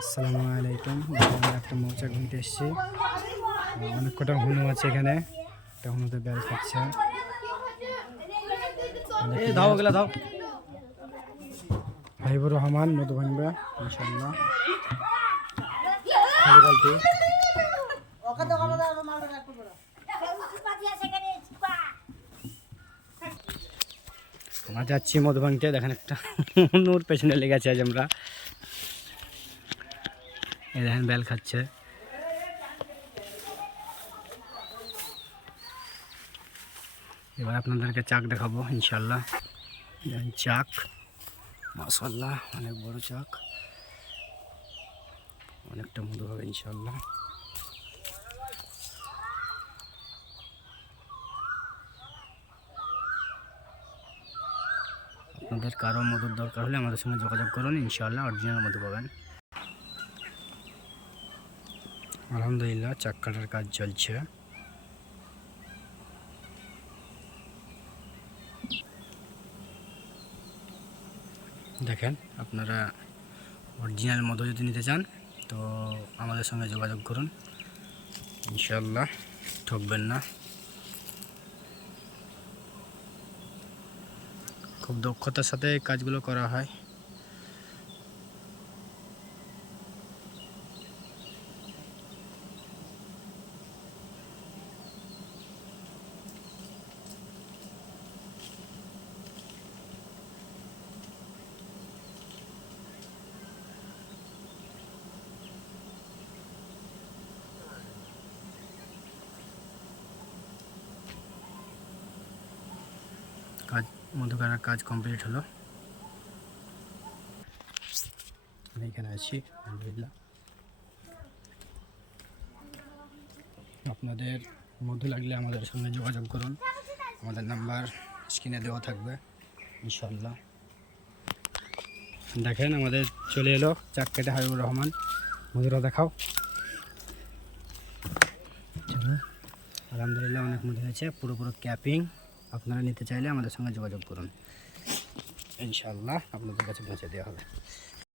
আসসালামু আলাইকুম। আমরা একটা মৌচাক নিতে এসেছি। অনেক কটা হুনু আছে এখানে। একটা হুনুতে বেল খাচ্ছে। ধাও গেলা ধাও। হাবিবুর রহমান মধু ভাঙবে ইনশাল্লাহ। খালি বালতি। আমরা যাচ্ছি মধু ভাঙতে। দেখেন একটা হুনুর পেছনে লেগেছে আজ আমরা। এই দেখেন বেল খাচ্ছে। এবার আপনাদেরকে চাক দেখাবো ইনশাল্লাহ। চাক মাশাআল্লাহ অনেক বড় চাক, অনেকটা মধু হবে ইনশাল্লাহ। আপনাদের কারো মধুর দরকার হলে আমাদের সঙ্গে যোগাযোগ করুন, ইনশাল্লাহ অরিজিনাল মধু পাবেন। আলহামদুলিল্লাহ চাক কাটার কাজ চলছে। দেখেন আপনারা অরিজিনাল মধু যদি নিতে চান তো আমাদের সঙ্গে যোগাযোগ করুন, ইনশাল্লাহ ঠকবেন না। খুব দক্ষতার সাথে এই কাজগুলো করা হয়। কাজ মধু কাটার কাজ কমপ্লিট হলো। আমি এখানে আছি আলহামদুলিল্লাহ। আপনাদের মধু লাগলে আমাদের সঙ্গে যোগাযোগ করুন, আমাদের নাম্বার স্ক্রিনে দেওয়া থাকবে ইনশাল্লাহ। দেখেন আমাদের চলে এলো চাক কেটে হাবিবুর রহমান। মধুরা দেখাও। চলো আলহামদুলিল্লাহ অনেক মধু হয়েছে, পুরো ক্যাপিং। আপনারা নিতে চাইলে আমাদের সঙ্গে যোগাযোগ করুন, ইনশাল্লাহ আপনাদের কাছে পৌঁছে দেওয়া হবে।